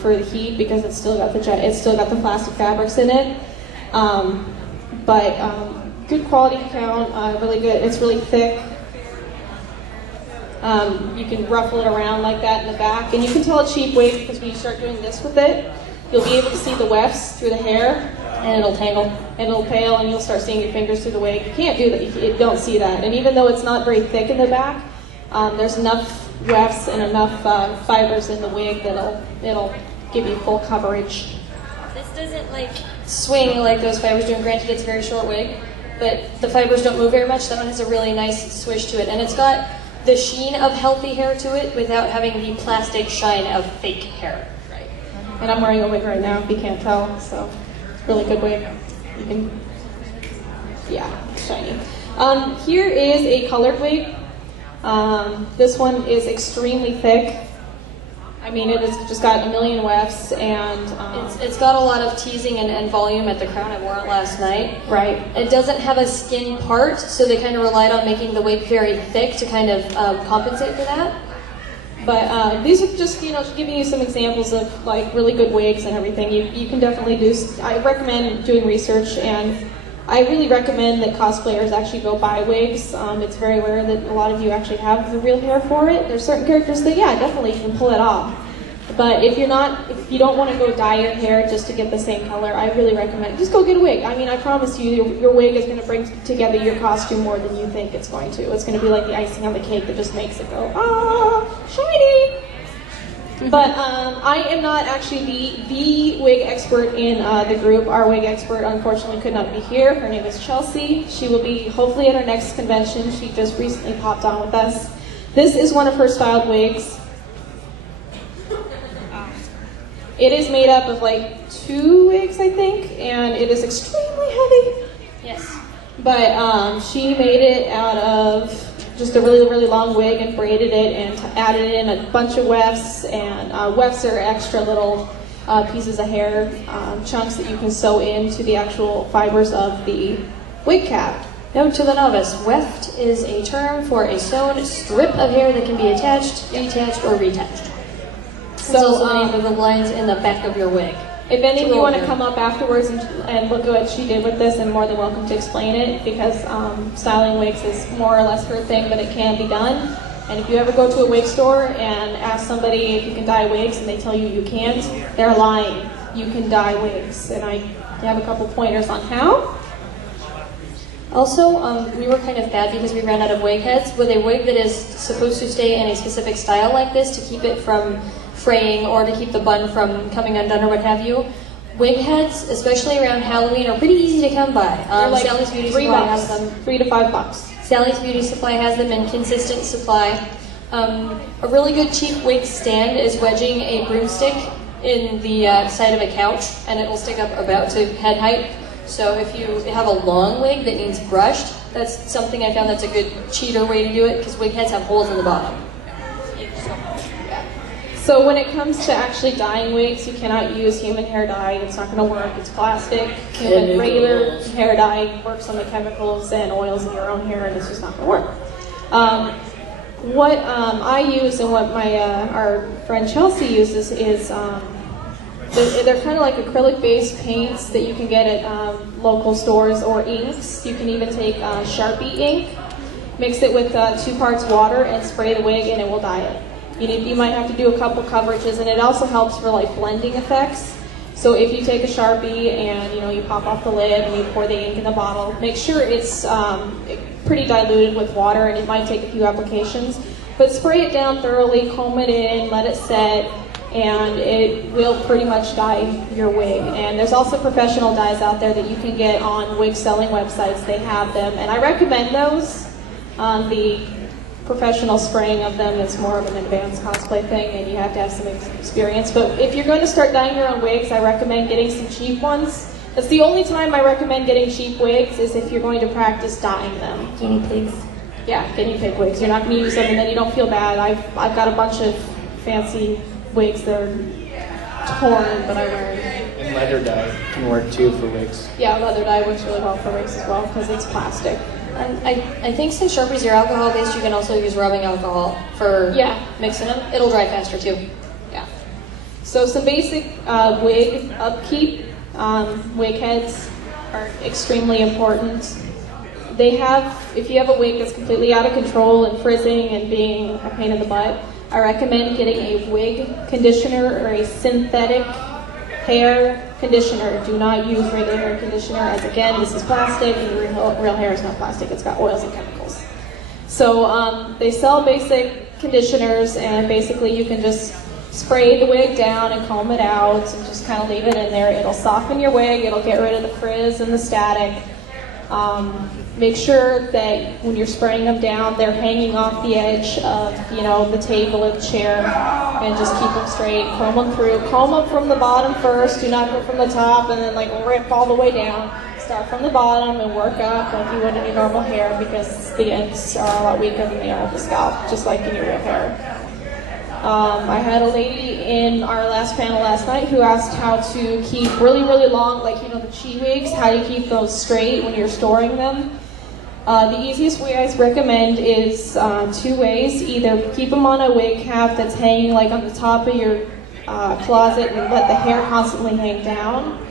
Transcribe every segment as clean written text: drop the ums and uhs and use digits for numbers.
for the heat because it's still got the plastic fabrics in it. But good quality count, really good. It's really thick. You can ruffle it around like that in the back, and you can tell a cheap wig because when you start doing this with it, you'll be able to see the wefts through the hair, and it'll tangle, and it'll pale, and you'll start seeing your fingers through the wig. You can't do that. You don't see that. And even though it's not very thick in the back, there's enough wefts and enough fibers in the wig that it'll give you full coverage. This doesn't like swing like those fibers do. And granted, it's a very short wig, but the fibers don't move very much. That one has a really nice swish to it, and it's got the sheen of healthy hair to it without having the plastic shine of fake hair. Right. And I'm wearing a wig right now, if you can't tell, so it's a really good wig. You can, yeah, it's shiny. Here is a colored wig. This one is extremely thick. I mean, it has just got a million wefts, and it's got a lot of teasing and volume at the crown. I wore it last night. Right. It doesn't have a skin part, so they kind of relied on making the wig very thick to kind of compensate for that. But these are just, giving you some examples of like really good wigs and everything. You can definitely do. I recommend doing research, and I really recommend that cosplayers actually go buy wigs. It's very rare that a lot of you actually have the real hair for it. There's certain characters that, yeah, definitely you can pull it off. But if you don't want to go dye your hair just to get the same color, I really recommend just go get a wig. I mean, I promise you, your wig is going to bring together your costume more than you think it's going to. It's going to be like the icing on the cake that just makes it go, ah, shiny. But I am not actually the wig expert in the group. Our wig expert, unfortunately, could not be here. Her name is Chelsea. She will be hopefully at our next convention. She just recently popped on with us. This is one of her styled wigs. It is made up of like 2 wigs, I think, and it is extremely heavy. Yes. But she made it out of just a really, really long wig and braided it and added in a bunch of wefts, and wefts are extra little pieces of hair, chunks that you can sew into the actual fibers of the wig cap. Note to the novice, weft is a term for a sewn strip of hair that can be attached, detached, or retouched. So, it's also the name of the lines in the back of your wig. If any of you want to come up afterwards and look at what she did with this, I'm more than welcome to explain it, because styling wigs is more or less her thing, but it can be done. And if you ever go to a wig store and ask somebody if you can dye wigs and they tell you you can't, they're lying. You can dye wigs, and I have a couple pointers on how. Also, we were kind of bad because we ran out of wig heads. With a wig that is supposed to stay in a specific style like this to keep it from fraying or to keep the bun from coming undone or what have you, wig heads, especially around Halloween, are pretty easy to come by. Like Sally's Beauty Supply has them. $3 to $5. Sally's Beauty Supply has them in consistent supply. A really good cheap wig stand is wedging a broomstick in the side of a couch, and it will stick up about to head height. So if you have a long wig that needs brushed, that's something I found that's a good cheater way to do it, because wig heads have holes in the bottom. So when it comes to actually dyeing wigs, you cannot use human hair dye. It's not going to work. It's plastic. Human regular hair dye works on the chemicals and oils in your own hair, and it's just not going to work. What I use and what our friend Chelsea uses is they're kind of like acrylic-based paints that you can get at local stores, or inks. You can even take Sharpie ink, mix it with 2 parts water, and spray the wig, and it will dye it. You might have to do a couple coverages, and it also helps for like blending effects. So if you take a Sharpie and you pop off the lid and you pour the ink in the bottle, make sure it's pretty diluted with water, and it might take a few applications. But spray it down thoroughly, comb it in, let it set, and it will pretty much dye your wig. And there's also professional dyes out there that you can get on wig selling websites. They have them, and I recommend those. The professional spraying of them is more of an advanced cosplay thing, and you have to have some experience. But if you're going to start dyeing your own wigs, I recommend getting some cheap ones. That's the only time I recommend getting cheap wigs, is if you're going to practice dyeing them. Guinea pigs. Yeah, guinea pig wigs. You're not going to use them and then you don't feel bad. I've got a bunch of fancy wigs that are torn, but I wear them. And leather dye can work too for wigs. Yeah, leather dye works really well for wigs as well, because it's plastic. I think since Sharpies are alcohol-based, you can also use rubbing alcohol for mixing them. It'll dry faster too. Yeah. So some basic wig upkeep. Wig heads are extremely important. They have, if you have a wig that's completely out of control and frizzing and being a pain in the butt, I recommend getting a wig conditioner or a synthetic hair conditioner. Do not use regular hair conditioner, as again, this is plastic and real hair is not plastic. It's got oils and chemicals. So they sell basic conditioners, and basically you can just spray the wig down and comb it out and just kind of leave it in there. It'll soften your wig, it'll get rid of the frizz and the static. Make sure that when you're spraying them down, they're hanging off the edge of, the table or the chair, and just keep them straight. Comb them through. Comb them from the bottom first. Do not go from the top and then rip all the way down. Start from the bottom and work up like you would in your normal hair, because the ends are a lot weaker than they are at the scalp, just like in your real hair. I had a lady in our last panel last night who asked how to keep really, really long, the chi wigs, how you keep those straight when you're storing them. The easiest way I recommend is 2 ways. Either keep them on a wig cap that's hanging on the top of your closet and let the hair constantly hang down.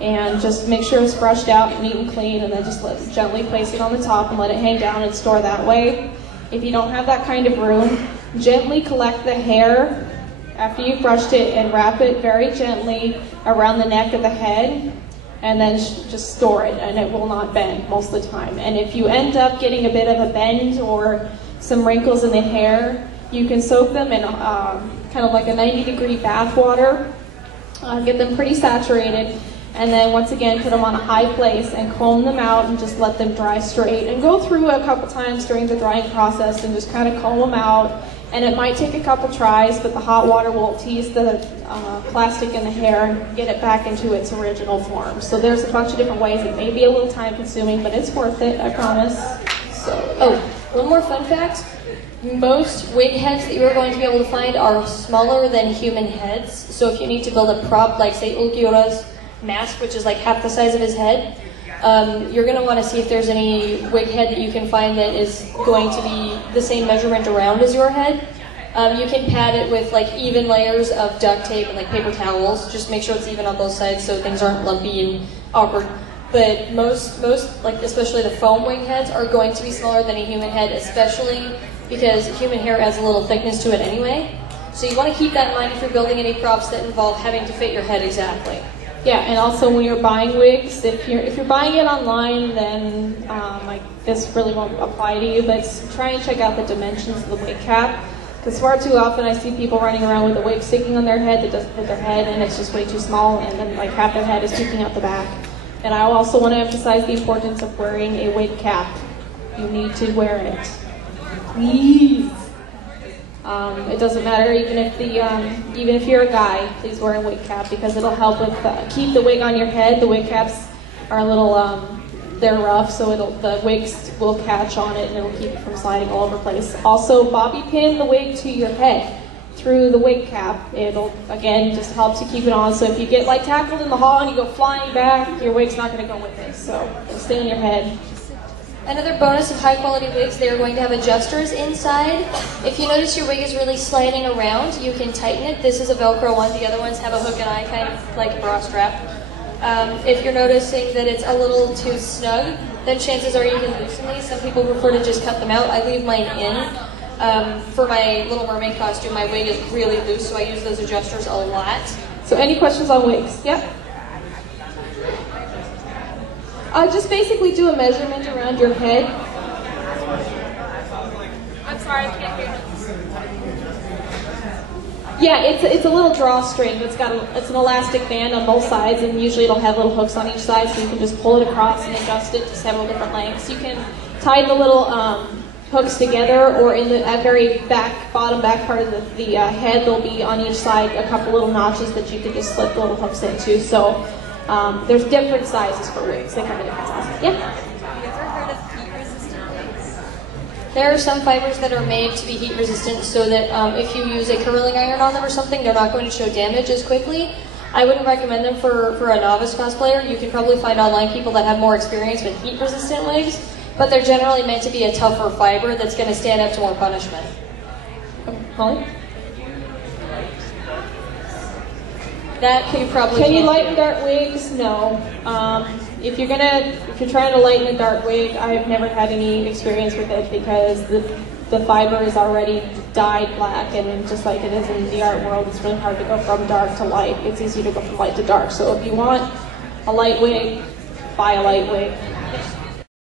And just make sure it's brushed out, neat and clean, and then just gently place it on the top and let it hang down and store that way. If you don't have that kind of room, gently collect the hair after you've brushed it and wrap it very gently around the neck of the head, and then just store it, and it will not bend most of the time. And if you end up getting a bit of a bend or some wrinkles in the hair, you can soak them in kind of like a 90-degree bath water, get them pretty saturated, and then once again put them on a high place and comb them out and just let them dry straight. And go through a couple times during the drying process and just kind of comb them out. And it might take a couple tries, but the hot water will tease the plastic in the hair and get it back into its original form. So there's a bunch of different ways. It may be a little time consuming, but it's worth it, I promise. So, one more fun fact. Most wig heads that you are going to be able to find are smaller than human heads. So if you need to build a prop, like say Ulquiorra's mask, which is half the size of his head, you're going to want to see if there's any wig head that you can find that is going to be the same measurement around as your head. You can pad it with even layers of duct tape and paper towels. Just make sure it's even on both sides so things aren't lumpy and awkward. But most especially the foam wig heads are going to be smaller than a human head, especially because human hair adds a little thickness to it anyway. So you want to keep that in mind if you're building any props that involve having to fit your head exactly. Yeah, and also when you're buying wigs, if you're buying it online, then this really won't apply to you, but try and check out the dimensions of the wig cap, because far too often I see people running around with a wig sticking on their head that doesn't fit their head, and it's just way too small, and then half their head is sticking out the back. And I also want to emphasize the importance of wearing a wig cap. You need to wear it. Please. It doesn't matter even if you're a guy, please wear a wig cap, because it'll help with keep the wig on your head. The wig caps are a little they're rough, so the wigs will catch on it and it'll keep it from sliding all over the place. Also, bobby pin the wig to your head through the wig cap. It'll again just help to keep it on. So if you get tackled in the hall and you go flying back, your wig's not going to go with it. So it'll stay on your head. Another bonus of high quality wigs, they are going to have adjusters inside. If you notice your wig is really sliding around, you can tighten it. This is a Velcro one, the other ones have a hook and eye, kind of like a bra strap. If you're noticing that it's a little too snug, then chances are you can loosen these. Some people prefer to just cut them out. I leave mine in. For my Little Mermaid costume, my wig is really loose, so I use those adjusters a lot. So any questions on wigs? Yep. Just basically do a measurement around your head. I'm sorry, I can't hear you. Yeah, it's a little drawstring. It's an elastic band on both sides, and usually it'll have little hooks on each side, so you can just pull it across and adjust it to several different lengths. You can tie the little hooks together, or in the very bottom back part of the head, there'll be on each side a couple little notches that you can just slip the little hooks into. So there's different sizes for wigs. They come in different sizes. Yeah? Have you ever heard of heat-resistant wigs? There are some fibers that are made to be heat-resistant so that if you use a curling iron on them or something, they're not going to show damage as quickly. I wouldn't recommend them for a novice cosplayer. You can probably find online people that have more experience with heat-resistant wigs, but they're generally meant to be a tougher fiber that's going to stand up to more punishment. Holly? That you probably Can you can't lighten do. dark wigs? No. If you're trying to lighten a dark wig, I've never had any experience with it because the fiber is already dyed black, and just like it is in the art world, it's really hard to go from dark to light. It's easy to go from light to dark. So if you want a light wig, buy a light wig.